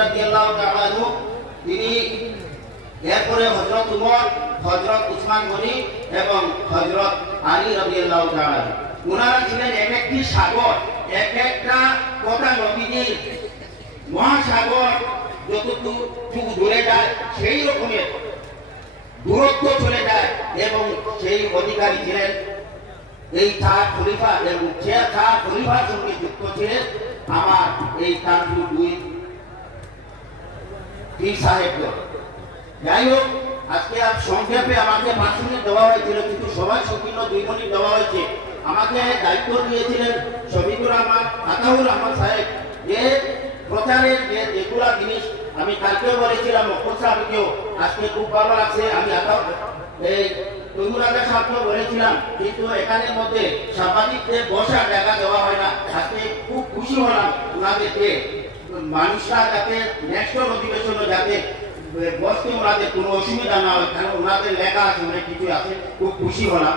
রাদিয়াল্লাহু তাআলা আনহু, তিনি এরপরে হযরত উমর, হযরত উসমান গনি এবং হযরত আলী রাদিয়াল্লাহু তাআলা, ওনারা ছিলেন এক একটি সাগর, এক একটা কথা নবীজির মহাসাগর যতটুকু দূরে যায় সেই রকমের দূরত্ব চলে যায়, এবং সেই অধিকারী ছিলেন এই চার খলিফা, এবং যে চার খলিফার সঙ্গে যুক্ত ছিলেন আমার এই তানপুর দুই পীর সাহেব। যাই হোক, আজকে সংক্ষেপে আমাকে 5 মিনিট দেওয়া হয়েছিল, কিন্তু সবাই সংকীর্ণ 2 মিনিট দেওয়া হয়েছে। আমাকে দায়িত্ব দিয়েছিলেন শফিকুর রহমান, আতাউর রহমান সাহেব, যে প্রচারের যেগুলা জিনিস আমি কালকেও বলেছিলাম, মকবুল সাহেবকেও, আজকে খুব ভালো লাগছে। আমি এই তৈমুরাদের সাহেবকেও বলেছিলাম, কিন্তু এখানের মধ্যে সাংবাদিকদের বসার জায়গা দেওয়া হয় না। আজকে খুব খুশি হলাম ওনাদেরকে, মানুষরা যাতে নেক্সট অধিবেশনে যাতে বসতে ওনাদের কোনো অসুবিধা না হয়, কারণ ওনাদের লেখা আছে, অনেক কিছু আছে, খুব খুশি হলাম।